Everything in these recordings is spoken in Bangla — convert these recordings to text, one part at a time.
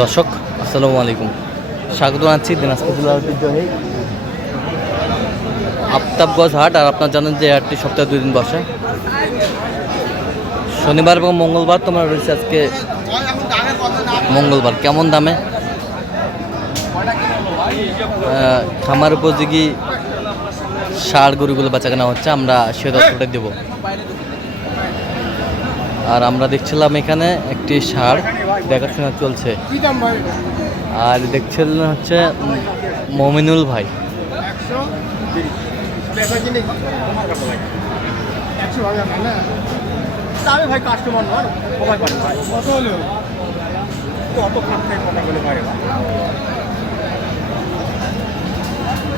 দর্শক আসসালামু আলাইকুম, স্বাগত জানাচ্ছি দিনাজপুর জেলার ঐতিহ্যবাহী আফতাবগঞ্জ হাট। আর আপনারা জানেন যে হাটটি সপ্তাহে 2 দিন বসে, শনিবার এবং মঙ্গলবার। তোমরা রয়েছে আজকে মঙ্গলবার। কেমন দামে খামার উপযোগী ষাঁড় গরুগুলো বেচা কেনা হচ্ছে আমরা সে তথ্যটা দেব। আর আমরা দেখছিলাম এখানে একটি ষাঁড় দেখাশোনা চলছে, আর দেখছিলেন হচ্ছে মমিনুল ভাই।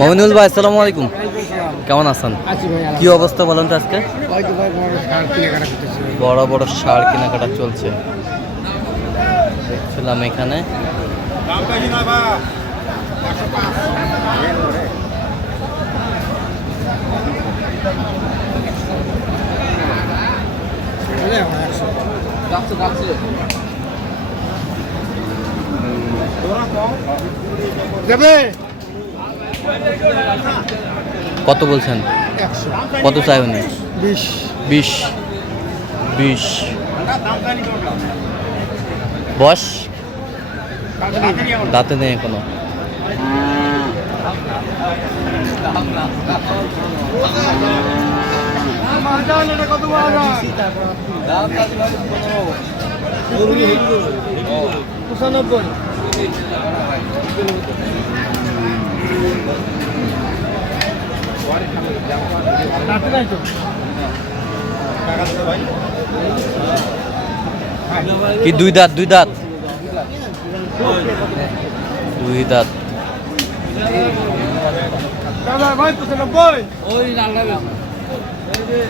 মমিনুল ভাই আসসালামু আলাইকুম, কেমন আছেন? কি অবস্থা বলেন তো আজকে? বড় বড় ষাঁড় কেনাকাটা চলছে দেখছিলাম এখানে। কত বলছেন? কত চাই উনি? 20 বস দাঁতে নেই এখনো। কি দুই দাঁত? দুই দাঁত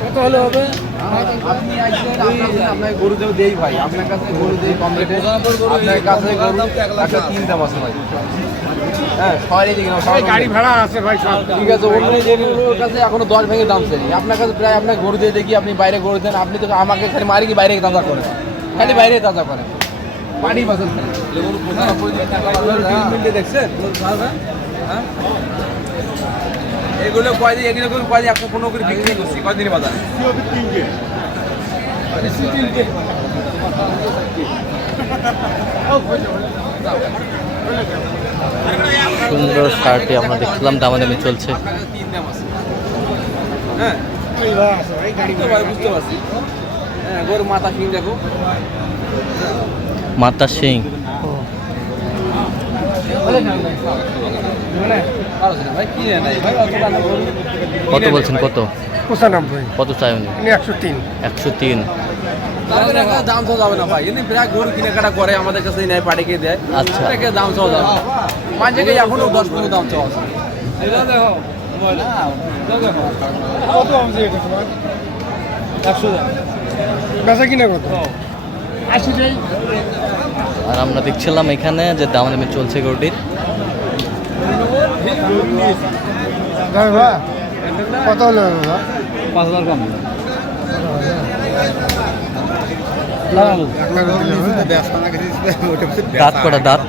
কত হলে হবে? আপনার গরু দেই ভাই, আপনার কাছে গরু দেই কম রেটে। আপনার কাছে গরু একটা 3 দাম আছে ভাই। হ্যাঁ, সবাই গাড়ি ভাড়া আছে ভাই সব ঠিক আছে। অন্য গরুর কাছে এখনো 10 ভেঙে দাম চাই। আপনার কাছে প্রায় আপনার গরু দিয়ে দেখি আপনি বাইরে গরু দেন। আপনি তো আমাকে খালি মারি কি বাইরে তাজা করেন, খালি বাইরে তাজা করেন। পানি বাজার দেখছেন হ্যাঁ, এগুলো কয়দিন এগুলো কয়দিন 115 করে বিক্রি করছি কয়দিনের বাজারে। সুন্দর শার্টটি আমরা দেখছিলাম, দামাদামি চলছে। হ্যাঁ বুঝতে পারছি। হ্যাঁ, গরু মাথা শিং দেখো, মাতা সিং। কত বলছেন? কত? 95। কত চাই উনি? 103। 103। দাম চাওয়া যাবে না ভাই, এমনি প্রায় গরু কেনাকাটা করে আমাদের কাছে নেয়, পাঠিয়ে দেয়। আচ্ছা, দাম চাওয়া যাবে মাঝে এখনো 10-15 দাম চাওয়া আছে। বেচা কিনা কত? 80। আর আমরা দেখছিলাম এখানে যে দামাদামি চলছে গরুটির। কত হলো? 5000 কম। দাঁত কটা? দাঁত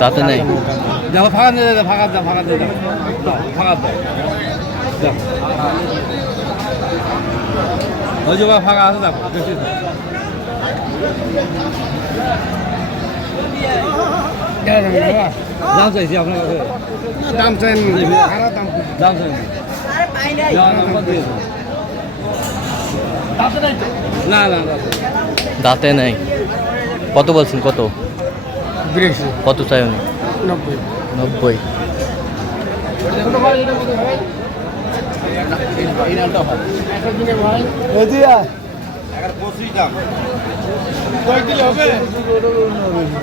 দাঁতে নেই। ফাঁকা আছে দাম চাইছি আপনার কাছে। দাম চাই না দাঁতে নেই। কত বলছেন? কত? 82। কত চাই উনি? 90। 90।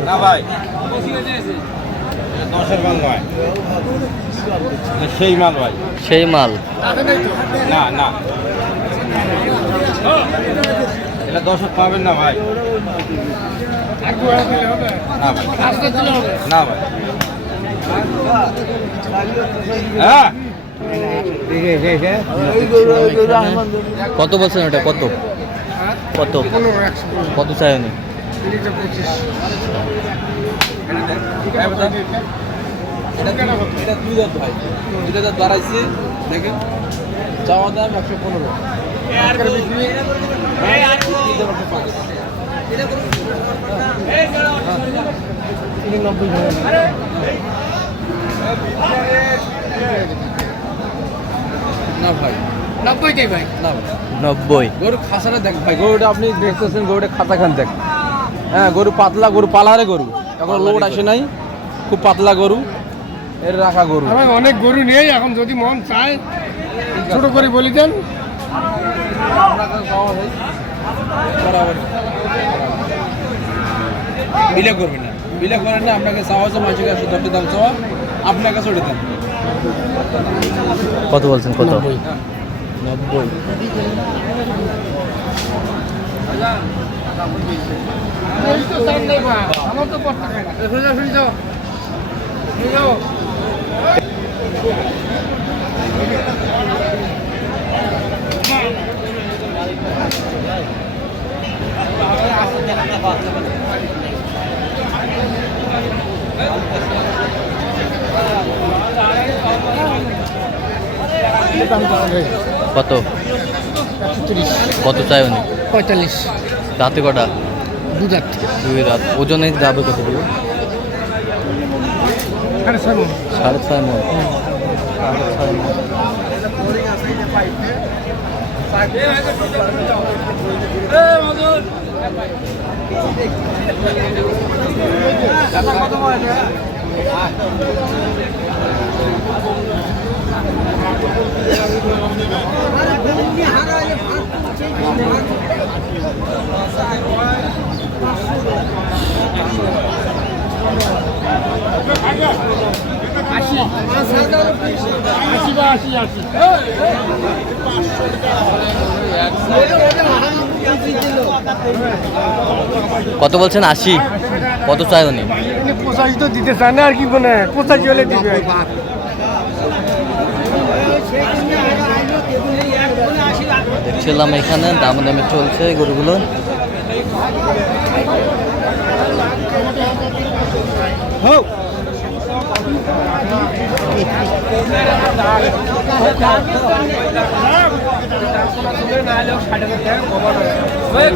না ভাই, সেই মাল ভাই, সেই মাল। না না, এটা 10 পাবেন না ভাই। না ভাই, হ্যাঁ। কত বলছেন ওটা? কত? কত? কত চাই উনি? এটা 2 দাঁত ভাই, 2 দাঁত বাড়াইছে দেখেন, চাওয়া দাম 115। না ভাই 90 ভাই। না 90। গরু খাসাটা দেখ ভাই, গরুটা আপনি দেখতেছেন, গরুটা খাতা খান দেখ। হ্যাঁ, গরু পাতলা, গরু পালারে গরু, এখন লোড আসে নাই, খুব পাতলা গরু, এর রাখা গরু। আমার অনেক গরু নেই, এখন যদি মন চায় ছোট করে বলি দেন। বিলে করবেন না, বিলে করেন না, আপনাকে চাওয়া হচ্ছে মানুষের কাছে দরটি দাম চাওয়া, আপনার কাছে ওটা দেন। কত বলছেন? কত? 90। আমার তো পড়তে খায় না। শুনে যাও। কত? কত চাই উনি? 45। দাঁতে কটা? 2 দাঁত। 2 দাঁত। ওজনে যাবে কত কিলো? 6.5 মণ। 6.5 মণ। 6.5 মণ। কত বলছেন? 80। কত চাই উনি? 85 তো দিতে চায় না, আর কি বলে 85 হলে দিবে। দেখছিলাম এখানে দামে দামে চলছে গরুগুলো।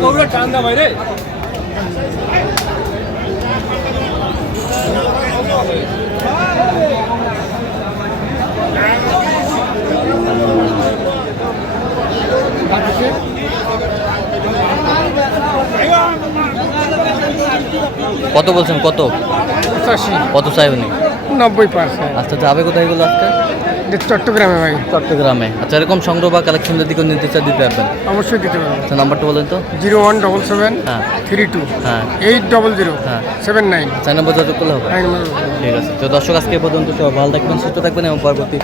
গরুটা টান্দা ভাই রে। কত বলছেন? কত? 85। কত চাই উনি? 90%। আচ্ছা, যাবে কোথায় এগুলো আজকে? চট্টগ্রামে ভাই। চট্টগ্রামে। আচ্ছা, এরকম সংগ্রহ বা কালেকশন যদি কেউ নিতে চায় দিতে পারবেন? অবশ্যই দিতে পারবো। আচ্ছা, নাম্বারটা বলেন তো। 0177 হ্যাঁ 32 হ্যাঁ 800 হ্যাঁ 79। 4 নম্বর যোগাযোগ করলে হবে। ঠিক আছে। তো দর্শক, আজকে এ পর্যন্ত সবাই ভালো থাকবেন, সুস্থ থাকবেন এবং পরবর্তী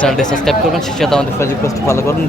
চ্যানেলটি সাবস্ক্রাইব করবেন, সেই সাথে আমাদের ফেসবুক পোস্ট ফলো করুন।